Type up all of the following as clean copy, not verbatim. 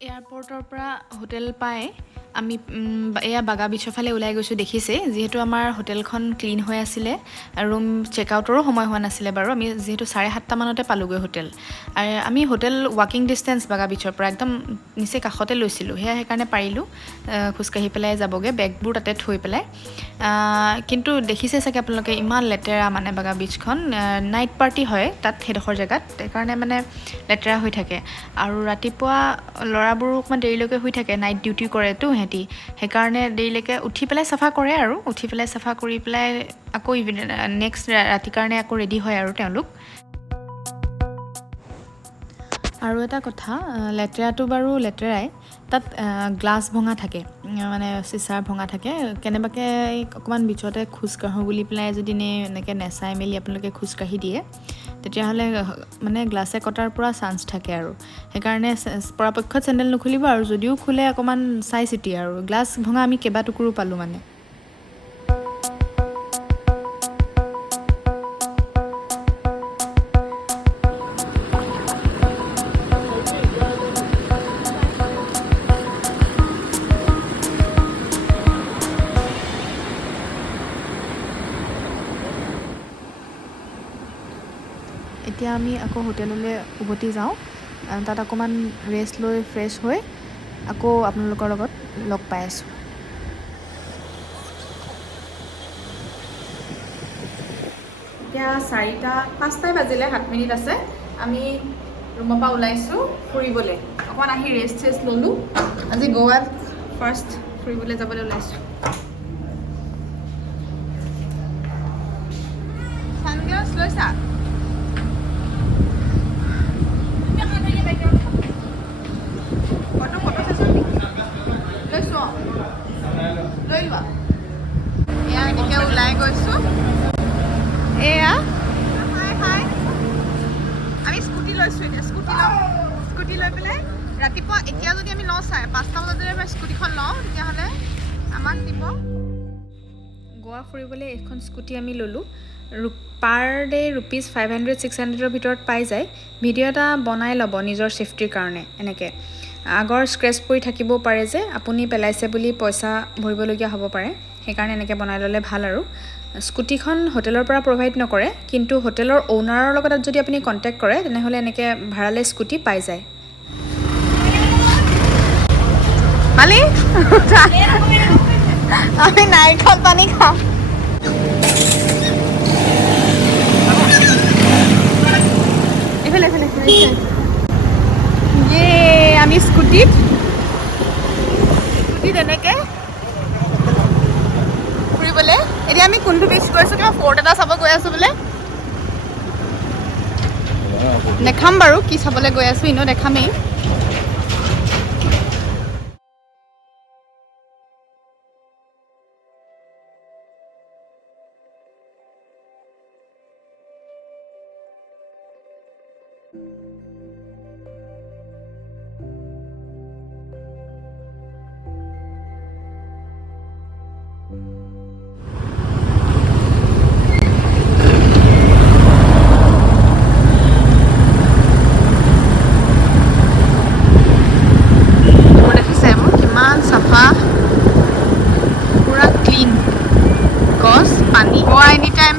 এয়াৰপৰ্টৰ পৰা হোটেল পাই আমি এয়া বাগা বিচৰ ফালে ওলাই গৈছোঁ দেখিছে যিহেতু আমাৰ হোটেলখন ক্লিন হৈ আছিলে ৰুম চেক আউটৰো সময় হোৱা নাছিলে বাৰু আমি যিহেতু 7:30 মানতে পালোগৈ হোটেল আৰু আমি হোটেল ৱাকিং ডিষ্টেঞ্চ বাগা বিচৰ পৰা একদম নিচে কাষতে লৈছিলোঁ সেইকাৰণে পাৰিলোঁ খোজকাঢ়ি পেলাই যাবগৈ বেগবোৰ তাতে থৈ পেলাই কিন্তু দেখিছে চাগে আপোনালোকে ইমান লেতেৰা মানে বাগা বিচখন নাইট পাৰ্টি হয় তাত সেইডোখৰ জেগাত সেইকাৰণে মানে লেতেৰা হৈ থাকে আৰু ৰাতিপুৱা ল'ৰাবোৰো অকণমান দেৰিলৈকে শুই থাকে নাইট ডিউটি কৰেতো সিহঁতি সেইকাৰণে দেৰিলৈকে উঠি পেলাই চাফা কৰে আৰু উঠি পেলাই চাফা কৰি পেলাই আকৌ নেক্সট ৰাতিৰ কাৰণে আকৌ ৰেডি হয় আৰু তেওঁলোক আৰু এটা কথা লেতেৰাটো বাৰু লেতেৰাই তাত গ্লাছ ভঙা থাকে মানে চিচাৰ ভঙা থাকে কেনেবাকৈ অকণমান বিচতে খোজকাঢ়োঁ বুলি পেলাই যদি এনেকৈ নেচাই মেলি আপোনালোকে খোজকাঢ়ি দিয়ে তেতিয়াহ'লে মানে গ্লাছে কটাৰ পৰা চান্স থাকে আৰু সেইকাৰণে পৰাপক্ষত চেণ্ডেল নুখুলিব আৰু যদিও খোলে অকণমান চাই চিতি আৰু গ্লাছ ভঙা আমি কেইবাটুকুৰো পালোঁ মানে এতিয়া আমি আকৌ হোটেললৈ উভতি যাওঁ তাত অকণমান ৰেষ্ট লৈ ফ্ৰেছ হৈ আকৌ আপোনালোকৰ লগত লগ পাই আছোঁ এতিয়া 5টাই বাজিলে 7 মিনিট আছে আমি ৰুমৰ পৰা ওলাইছোঁ ফুৰিবলৈ অকণমান আহি ৰেষ্ট ল'লোঁ আজি গোৱাত ফাৰ্ষ্ট ফুৰিবলৈ যাবলৈ ওলাইছোঁ ছানগ্লাছ লৈছা এয়া এনেকৈ ওলাই গৈছোঁ এয়া আমি স্কুটি লৈছোঁ এতিয়া স্কুটি লৈ পেলাই ৰাতিপুৱা এতিয়া যদি আমি 5:30 বজাত স্কুটিখন লওঁ তেতিয়াহ'লে আমাক দিব গোৱা ফুৰিবলৈ এখন স্কুটি আমি ল'লোঁ পাৰ ডে ৰুপিজ 500-600ৰ ভিতৰত পাই যায় ভিডিঅ' এটা বনাই ল'ব নিজৰ ছেফটিৰ কাৰণে এনেকৈ আগৰ স্ক্ৰেচ পৰি থাকিবও পাৰে যে আপুনি পেলাইছে বুলি পইচা ভৰিবলগীয়া হ'ব পাৰে সেইকাৰণে এনেকৈ বনাই ল'লে ভাল আৰু স্কুটিখন হোটেলৰ পৰা প্ৰভাইড নকৰে কিন্তু হোটেলৰ অ'নাৰৰ লগত যদি আপুনি কণ্টেক্ট কৰে তেনেহ'লে এনেকৈ ভাড়ালৈ স্কুটি পাই যায় মালি আমি নাৰিকল পানী খাওঁ এইফালে আমি স্কুটিত এনেকৈ ফুৰিবলৈ এতিয়া আমি কোনটো বিচ গৈ আছোঁ কিবা ফৰ্ট এটা চাব গৈ আছোঁ বোলে দেখাম বাৰু কি চাবলৈ গৈ আছোঁ এনেও দেখামেই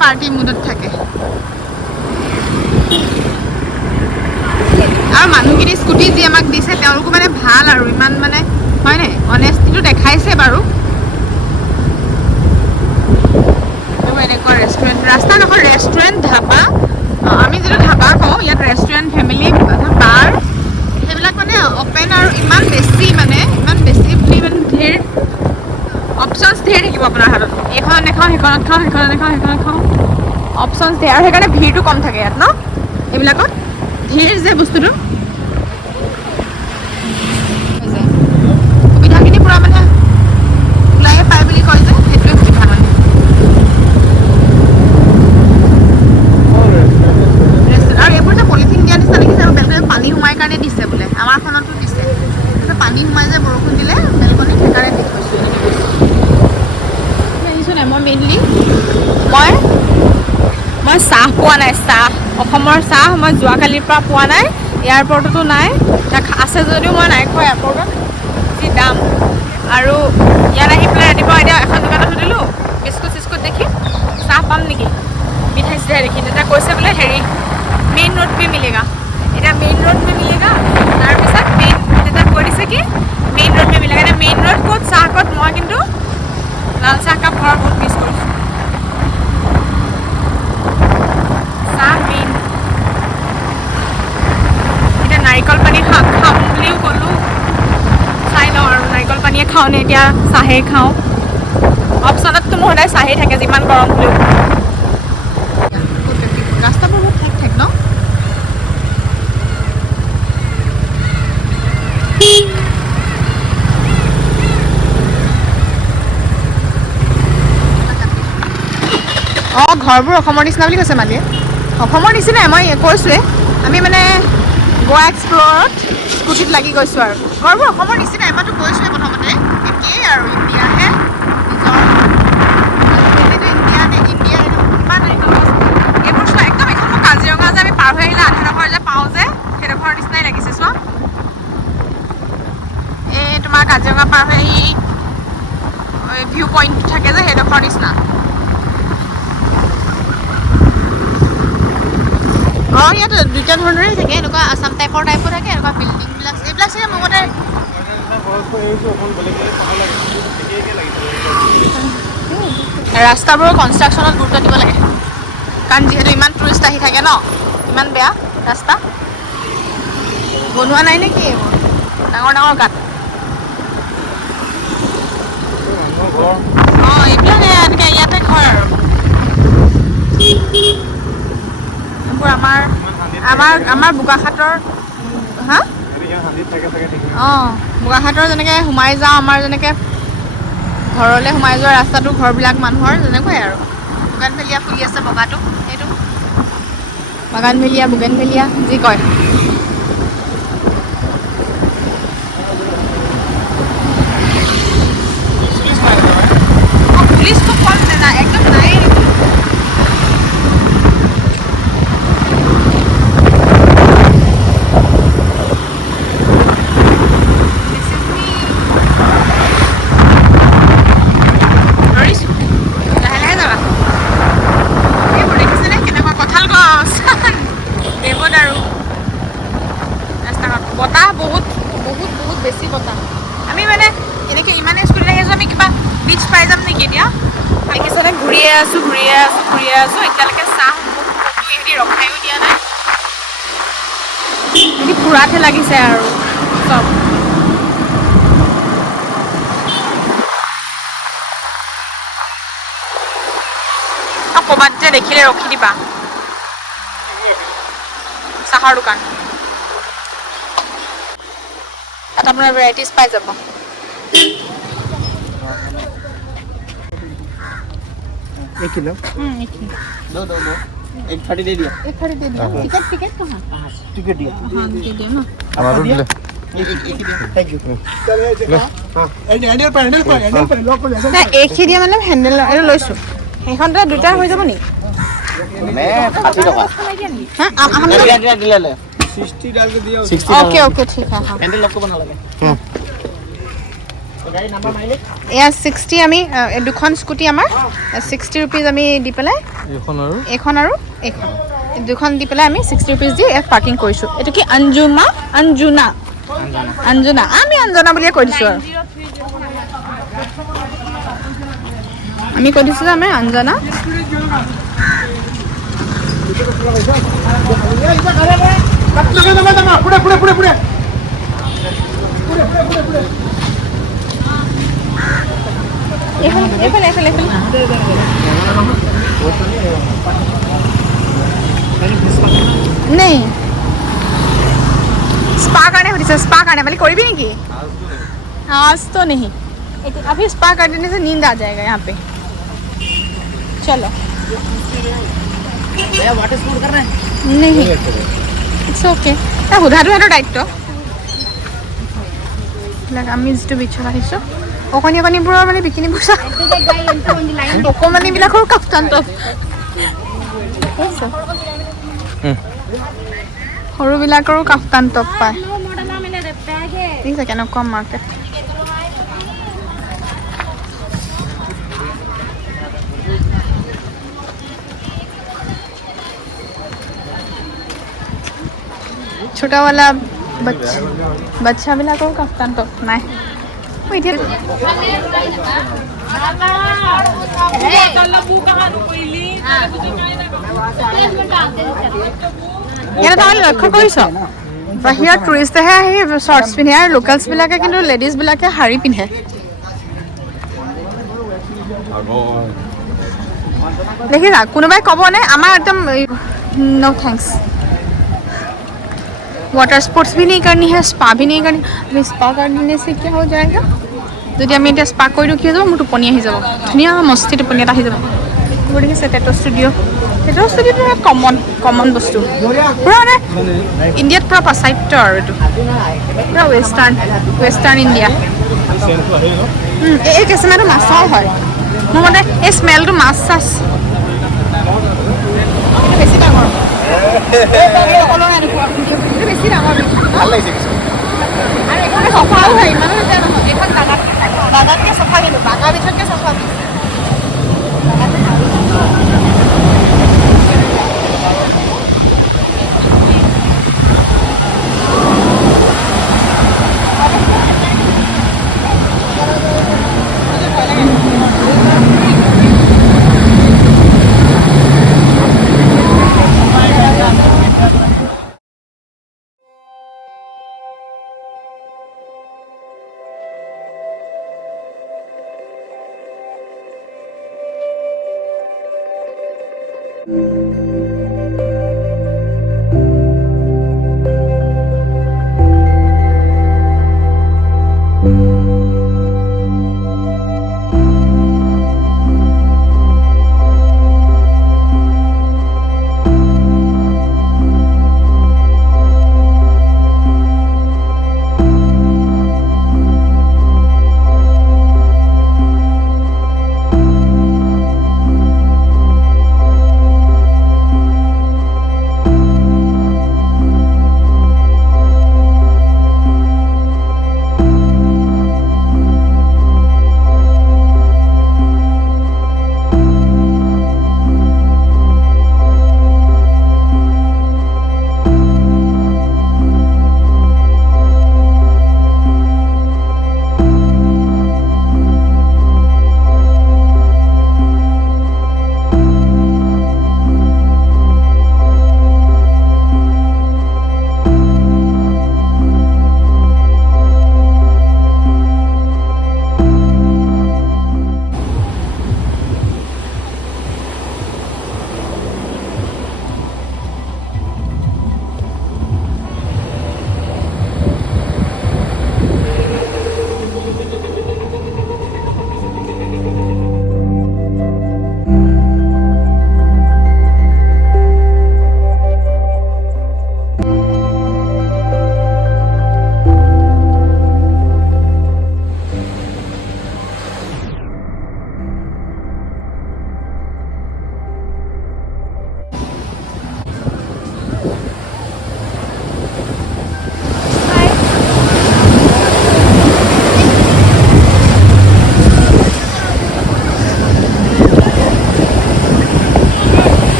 পাৰ্টি মুডত থাকে আৰু মানুহখিনি স্কুটি যি আমাক দিছে তেওঁলোকো মানে ভাল আৰু ইমান মানে হয় নাই অনেষ্টিটো দেখাইছে বাৰু এনেকুৱা ৰেষ্টুৰেণ্ট ৰাস্তা নহয় ৰেষ্টুৰেণ্ট ধাবা আমি যিটো ধাবা কওঁ ইয়াত ৰেষ্টুৰেণ্ট ফেমিলি বাৰ সেইবিলাক মানে অপেন আৰু ইমান বেছি বুলি মানে ধেৰ অপশ্যনছ ধেৰ থাকিব আপোনাৰ হাতত এইখন নেখাওঁ সেইখনত খাওঁ সেইখনত খাওঁ অপশ্যনছ ধেৰ আৰু সেইকাৰণে ভিৰটো কম থাকে ইয়াত ন এইবিলাকত ধেৰ যে বস্তুটো সুবিধাখিনি পূৰা মানে ওলায়ে পায় বুলি কয় যে সেইটোৱে সুবিধা মানে আৰু এইবোৰ যে পলিথিন দিয়া নিচিনা দেখিছে আৰু বেলকনিত পানী সোমাই কাৰণে দিছে বোলে আমাৰখনতো দিছে পানী সোমাই যে বৰষুণ দিলে বেলকনিত সেইকাৰণে দি থৈছোঁ আহিছোঁ নাই মই মেইনলি মই চাহ পোৱা নাই চাহ অসমৰ চাহ মই যোৱাকালিৰ পৰা পোৱা নাই এয়াৰপৰ্টতো নাই, আছে যদিও মই নাই খোৱা এয়াৰপৰ্টত, যি দাম। আৰু ইয়াত আহি পেলাই ৰাতিপুৱা এতিয়া এখন দোকানত সুধিলোঁ বিস্কুট চিস্কুট দেখি, চাহ পাম নেকি, মিঠাই চিঠাই দেখি, তেতিয়া কৈছে বোলে হেৰি মেইন ৰোড পে মিলেগা। এতিয়া মেইন ৰোড পে মিলেগা, তাৰপিছত তেতিয়া কৈ দিছে কি মেইন ৰোড পে মিলেগা। এতিয়া মেইন ৰোড ক'ত, চাহ ক'ত, মই কিন্তু লাল চাহ কাপ ঘৰ বহুত মিছ কৰিছোঁ। চাহ মেইন, এতিয়া নাৰিকল পানী খাম বুলিও ক'লোঁ, চাই লওঁ আৰু নাৰিকল পানীয়ে খাওঁ নে এতিয়া চাহেই খাওঁ। অপশ্যনততো মোৰ সদায় চাহেই থাকে যিমান গৰম হ'লেও। ৰাস্তাবোৰ বহুত ঠেক ঠেক ন? অঁ, ঘৰবোৰ অসমৰ নিচিনা বুলি কৈছে মালিয়ে। অসমৰ নিচিনাই, মই কৈছোঁৱে। আমি মানে গোৱা এক্সপ্ল'ৰত স্কুটিত লাগি গৈছোঁ আৰু ঘৰবোৰ অসমৰ নিচিনাই, মইতো কৈছোঁৱে প্ৰথমতে, একেই আৰু ইণ্ডিয়াহে নিজৰ ইণ্ডিয়া ইমান এইবোৰ চোৱা, একদম এখন মই কাজিৰঙা যে আমি পাৰ হৈ আহিলে আধাডোখৰ যে পাওঁ যে সেইডোখৰৰ নিচিনাই লাগিছে চোৱা। এই তোমাৰ কাজিৰঙা পাৰ হৈ আহি ভিউ পইণ্ট থাকে যে সেইডোখৰ নিচিনা। অঁ, ইয়াত দুটা ধৰণৰেই থাকে, এনেকুৱা আছাম টাইপো থাকে, এনেকুৱা বিল্ডিংবিলাক এইবিলাক চাগে মোৰ মতে ৰাস্তাবোৰৰ কনষ্ট্ৰাকশ্যনত গুৰুত্ব দিব লাগে, কাৰণ যিহেতু ইমান টুৰিষ্ট আহি থাকে ন, ইমান বেয়া ৰাস্তা বনোৱা নাই নেকি এইবোৰ ডাঙৰ ডাঙৰ গাঁত। অঁ, এইবিলাক এনেকৈ ইয়াতে ঘৰ আৰু এইবোৰ আমাৰ বোকাখাটৰ। হা? অঁ, বোকাখাটৰ যেনেকৈ সোমাই যাওঁ, আমাৰ যেনেকৈ ঘৰলৈ সোমাই যোৱা ৰাস্তাটো ঘৰবিলাক মানুহৰ তেনেকুৱাই আৰু। বুগেনভেলিয়া ফুলি আছে বগাটো, এইটো বাগানভেলিয়া বুগেনভেলিয়া যি কয়। পুলিচ খুব কম নাই, একদম নাই। বতাহ বহুত বহুত বহুত বেছি বতাহ। আমি মানে এনেকৈ ইমানে স্কুটিত আহি আছোঁ, আমি কিবা বিচ পাই যাম নেকি এতিয়া। দেখিছনে, ঘূৰিয়ে আছোঁ এতিয়ালৈকে চাহ ক'তো ইহঁতি ৰখায়ো দিয়া নাই, ইহঁতি ফুৰাতহে লাগিছে আৰু চব। ক'ৰবাত যে দেখিলে ৰখি দিবা, চাহৰ দোকান তাত আপোনাৰ ভেৰাইটিজ পাই যাব। एक किलो दो 130 दे दिया। 130 दे दिया। टिकट कहाँ? टिकट दिया। हाँ, दे दिया ना। हमारा दिया। Thank you. हाँ, हैंडल पर लॉक कर ना एक ही दिया मतलब हैंडल এটা লৈছো। সেইখনতে দুটা হৈ যাব নি? मैं 80 टका। हां, हम दिला ले 60 डाल के दिया। ओके ओके ठीक है। हां, हैंडल लॉक को बना लगे। গাড়ী নাম্বাৰ মাৰিলে এয়া 60 আমি দুখন স্কুটি আমাৰ 60 रुपीस আমি দি পেলাই এখন আৰু এখন দুখন দি পেলাই আমি 60 रुपीस দি এক পাৰ্কিং কৰিছো। এটো কি অঞ্জুনা আমি অঞ্জনা বুলিয়ে কৈ দিছো আৰু আমি কৈ দিছো আমি অঞ্জনা। এইফালে नहीं स्पा करने स्पा करने वाली कोई भी नहीं की आज तो नहीं अभी स्पा करने से नींद आ जाएगा यहाँ पे। चलो वाटर स्पोर्ट कर रहे हैं नहीं इट्स ओके সোধাটো সেইটো দায়িত্ব আমি যিটো বিচত আহিছোঁ অকণিবোৰৰ মানে বিকিনিবোৰ অকণমানিবিলাকৰ কাফতানটো সৰুবিলাকৰো কাফতান টপ পায় দেখিছে কেনেকুৱা মাৰ্কেট छोटावाला बच्चा বিলাকৰ কাফতান টপ নাই ইয়াতে তাহলে লক্ষ্য কৰিছ বাহিৰত টুৰিষ্টেহে আহি শৰ্টছ পিন্ধে আৰু লোকেলছবিলাকে কিন্তু লেডিজবিলাকে শাৰী পিন্ধে দেখিছা কোনোবাই ক'বনে আমাৰ একদম नो थैंक्स वाटर स्पोर्ट्स भी नहीं करनी है स्पा भी नहीं करनी अभी स्पा करने से क्या हो जाएगा যদি আমি এতিয়া স্পা কৰি দিওঁ কি হৈ যাব মোৰ টোপনি আহি যাব ধুনীয়া মস্তি টোপনি এটা আহি যাব গতিকে টেটু ষ্টুডিঅ'টো ইয়াত কমন বস্তু পুৰা মানে ইণ্ডিয়াত পুৰা পাশ্চাত্য আৰু এইটো পুৰা ৱেষ্টাৰ্ণ ইণ্ডিয়া এই কেঁচেমাটো মাছৰ হয় মোৰ মতে এই স্মেলটো মাছ চাছ বেছি ডাঙৰ বেছি ডাঙৰ ভাল লাগিছে কিছু আৰু এইখন চফাও হয় ইমানো লেতেৰা নহয় এইখন দাদাতকৈ চফা কিন্তু বাগা বিচতকৈ চফা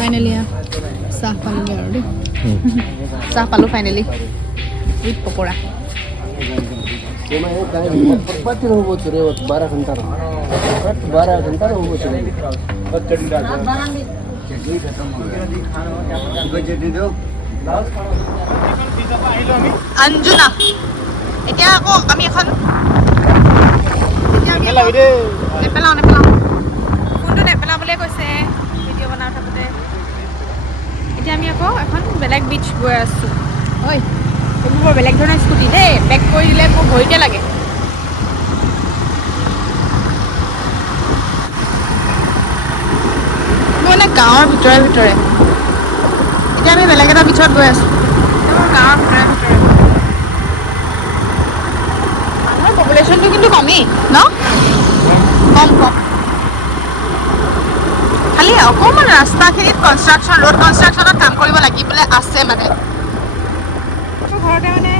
फाइनली चाह पालोगे और चाह पालो फाइनली विथ पकोड़ा ಹೋಗ್ಬೋದು ರೀ ಇವತ್ತು 12 ಗಂಟೆ ಹೋಗ್ಬೋದು अंजुना এতিয়া আকৌ আমি এখন নেপেলাওঁ কোনটো নেপেলাওঁ বুলিয়ে কৈছে ভিডিঅ' বনাই থাকোঁতে এতিয়া আমি আকৌ এখন বেলেগ বিচ গৈ আছোঁ ঐ এইবোৰ বৰ বেলেগ ধৰণৰ স্কুটি দেই বেক কৰি দিলে মোৰ ভৰিতে লাগে মোৰ মানে গাঁৱৰ ভিতৰে ভিতৰে এতিয়া আমি বেলেগ এটা বিচত গৈ আছোঁ গাঁৱৰ ভিতৰে ভিতৰে মানুহৰ পপুলেশ্যনটো কিন্তু কমেই ন কম খালি অকণমান ৰাস্তাখিনিত ৰোড কনষ্ট্ৰাকশ্যনত কাম কৰিব লাগিবলৈ আছে মানে ঘৰতে মানে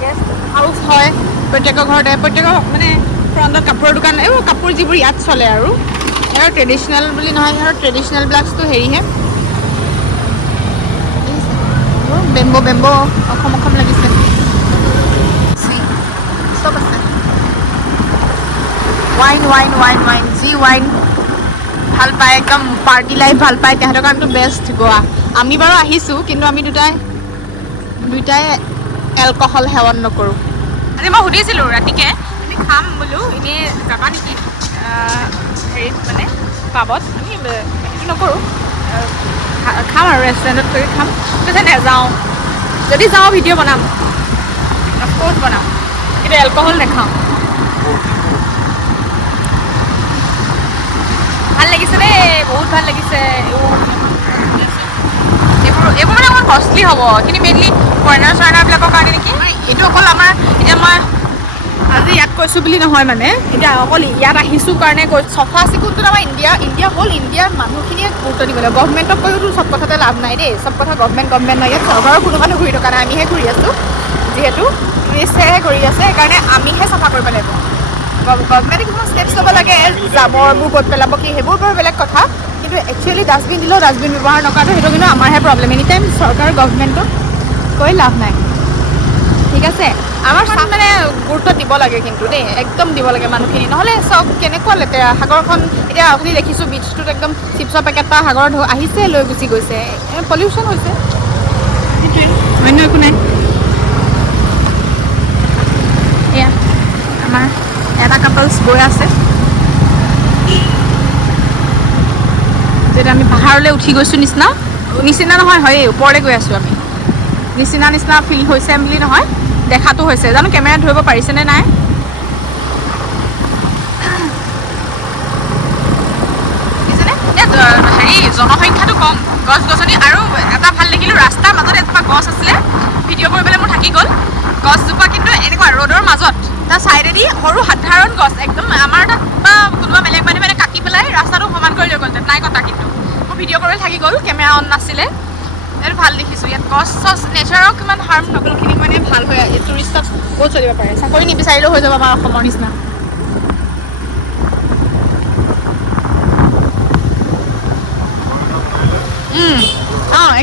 গেষ্ট হাউচ হয় প্ৰত্যেকৰ ঘৰতে প্ৰত্যেকৰ মানে ফ্ৰণ্টত কাপোৰৰ দোকান এইবোৰ কাপোৰ যিবোৰ ইয়াত চলে আৰু সিহঁতৰ ট্ৰেডিশ্যনেল বুলি নহয় সিহঁতৰ ট্ৰেডিশ্যনেলবিলাকটো হেৰিহে বেম্ব অসম লাগিছে চব আছে ৱাইন যি ৱাইন ভাল পায় একদম পাৰ্টি লাইফ ভাল পায় তেহেঁতৰ কাৰণেতো বেষ্ট গোৱা আমি বাৰু আহিছোঁ কিন্তু আমি দুইটাই এলকহল সেৱন নকৰোঁ আজি মই সুধিছিলোঁ ৰাতিকে আমি খাম বোলো এনেই যাবা নেকি হেৰিত মানে পাবত আমি সেইটো নকৰোঁ খাম আৰু ৰেষ্টুৰেণ্টত গৈ খাম কৈছে নাযাওঁ যদি যাওঁ ভিডিঅ' বনাম অফক'ৰ্চ বনাম কিন্তু এলকহল নাখাওঁ ভাল লাগিছে দেই বহুত ভাল লাগিছে এইবোৰ মানে অকণ কষ্টলি হ'ব কিন্তু মেইনলি ফৰেনাৰবিলাকৰ কাৰণে নেকি এইটো অকল আমাৰ এতিয়া মই আজি ইয়াত কৈছোঁ বুলি নহয় মানে এতিয়া অকল ইয়াত আহিছোঁ কাৰণে চফা চিকুণটোত আমাৰ ইণ্ডিয়াৰ মানুহখিনিয়ে গুৰুত্ব দিব লাগিব গভমেণ্টক কৈওতো চব কথাতে লাভ নাই দেই চব কথা গভমেণ্ট নাই ইয়াত চৰকাৰৰ কোনো মানুহ ঘূৰি থকা নাই আমিহে ঘূৰি আছোঁ যিহেতু টুৰিষ্টেহে ঘূৰি আছে সেইকাৰণে আমিহে চাফা কৰিব লাগিব গভমেণ্টে কিছুমান ষ্টেপছ ল'ব লাগে জাবৰবোৰ ক'ত পেলাব কি সেইবোৰ বাৰু বেলেগ কথা কিন্তু একচুৱেলি ডাষ্টবিন দিলেও ডাষ্টবিন ব্যৱহাৰ নকৰাটো সেইটো কিন্তু আমাৰহে প্ৰব্লেম এনি টাইম চৰকাৰ গভমেণ্টক কৈ লাভ নাই ঠিক আছে আমাৰ মানে গুৰুত্ব দিব লাগে কিন্তু দেই একদম দিব লাগে মানুহখিনি নহ'লে চব কেনেকুৱা লেতেৰা সাগৰখন এতিয়া আপুনি দেখিছোঁ বিচটোত একদম চিপছৰ পেকেট এটা সাগৰত আহিছে লৈ গুচি গৈছে পলিউশ্যন হৈছে অন্য একো নাই এয়া আমাৰ এটা কাপলছ গৈ আছে যেতিয়া আমি পাহাৰলৈ উঠি গৈছোঁ নিচিনা নহয় হয়েই ওপৰলৈ গৈ আছোঁ আমি নিচিনা ফিল হৈছে বুলি নহয় দেখাটো হৈছে জানো কেমেৰাত ধৰিব পাৰিছেনে নাই হেৰি জনসংখ্যাটো কম গছ গছনি আৰু এটা ভাল দেখিলোঁ ৰাস্তাৰ মাজত এজোপা গছ আছিলে ভিডিঅ' কৰিবলৈ মোৰ থাকি গ'ল গছজোপা কিন্তু এনেকুৱা ৰ'দৰ মাজত তাৰ ছাইডেদি সৰু সাধাৰণ গছ একদম আমাৰ তাত বা কোনোবা বেলেগ মানুহে মানে কাটি পেলাই ৰাস্তাটো সমান কৰি লৈ গ'ল নাই কটা কিন্তু মোৰ ভিডিঅ' কৰিবলৈ থাকি গ'ল কেমেৰা অন নাছিলে এইটো ভাল দেখিছোঁ ইয়াত গছ চছ নেচাৰক ইমান হাৰ্ম নকৰিখিনি মানে ভাল হয় টুৰিষ্টত বহুত চলিব পাৰে চাকৰি নিবিচাৰিলেও হৈ যাব আমাৰ অসমৰ নিচিনা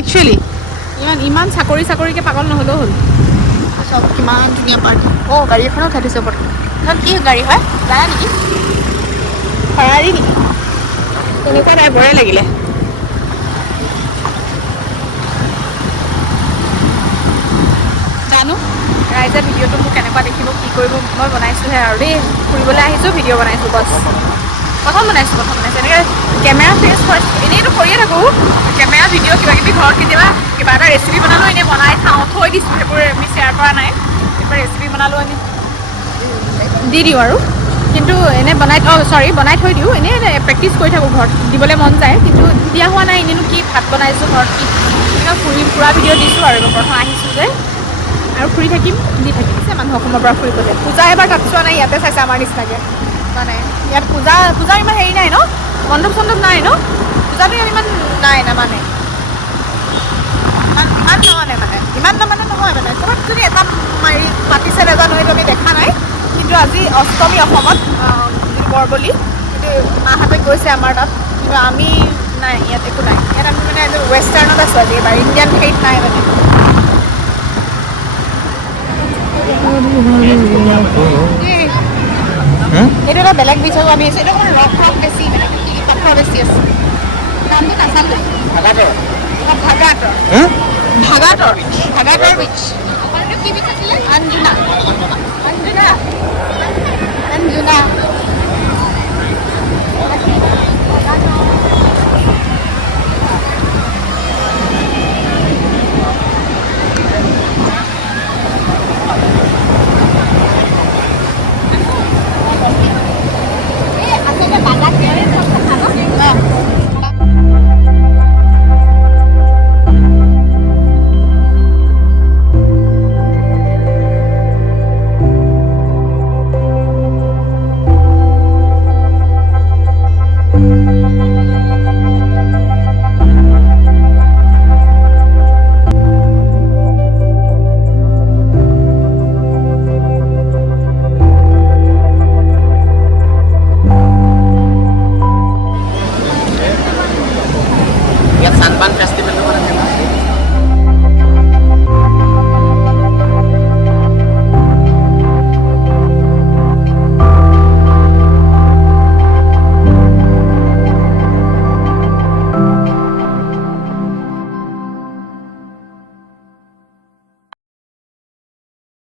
একচুৱেলি ইমান চাকৰিকৈ পাগল নহ'লেও হ'ল চব কিমান ধুনীয়া পাৰ্টি গাড়ী এখনো উঠাই থৈছে প্ৰথম এখন কি গাড়ী হয় জানা নেকি ফাৰাৰী নেকি তেনেকুৱা টাইপৰে লাগিলে জানো ৰাইজে ভিডিঅ'টো মোক কেনেকুৱা দেখিব কি কৰিব মই বনাইছোঁহে আৰু দেই ফুৰিবলৈ আহিছোঁ ভিডিঅ' বনাইছোঁ বছ প্ৰথম বনাইছোঁ এনেকৈ কেমেৰা ফেচ ফাৰ্ষ্ট এনেইতো কৰিয়ে থাকোঁ কেমেৰা ভিডিঅ' কিবাকিবি ঘৰত কেতিয়াবা কিবা এটা ৰেচিপি বনালোঁ এনেই বনাই থৈ দিছোঁ সেইবোৰ আমি শ্বেয়াৰ কৰা নাই কিবা ৰেচিপি বনালোঁ আমি দি দিওঁ আৰু কিন্তু এনেই বনাই থৈ দিওঁ এনেই প্ৰেক্টিচ কৰি থাকোঁ ঘৰত দিবলৈ মন যায় কিন্তু দিয়া হোৱা নাই এনেইনো কি ভাত বনাইছোঁ ঘৰত কি এনেকৈ ফুৰা ভিডিঅ' দিছোঁ আৰু প্ৰথম আহিছোঁ যে আৰু ফুৰি থাকিম দি থাকিছে মানুহ অসমৰ পৰা ফুৰিবলৈ পূজা এবাৰ তাত চোৱা নাই ইয়াতে চাইছে আমাৰ নিচিনাকৈ মানে ইয়াত পূজাৰ ইমান হেৰি নাই ন মণ্ডপ চণ্ডপ নাই ন পূজাটো ইয়াত ইমান নাই নামানে ইমান নামানে নহয় মানে ক'ৰবাত যদি এটা হেৰি পাতিছে নাজানো সেইটো আমি দেখা নাই কিন্তু আজি অষ্টমী অসমত বৰবলি কিন্তু মাহঁতে গৈছে আমাৰ তাত কিন্তু আমি নাই ইয়াত একো নাই ইয়াত আমি মানে ৱেষ্টাৰ্ণত আছোঁ আজি এবাৰ ইণ্ডিয়ান হেৰিত নাই মানে এইটো এটা বেলেগ বিচ আমি আছোঁ এইটো অকণমান ৰস বেছি মানে টফৰ বেছি আছে নামটো নাচালোঁ ভাগাতৰ বিচ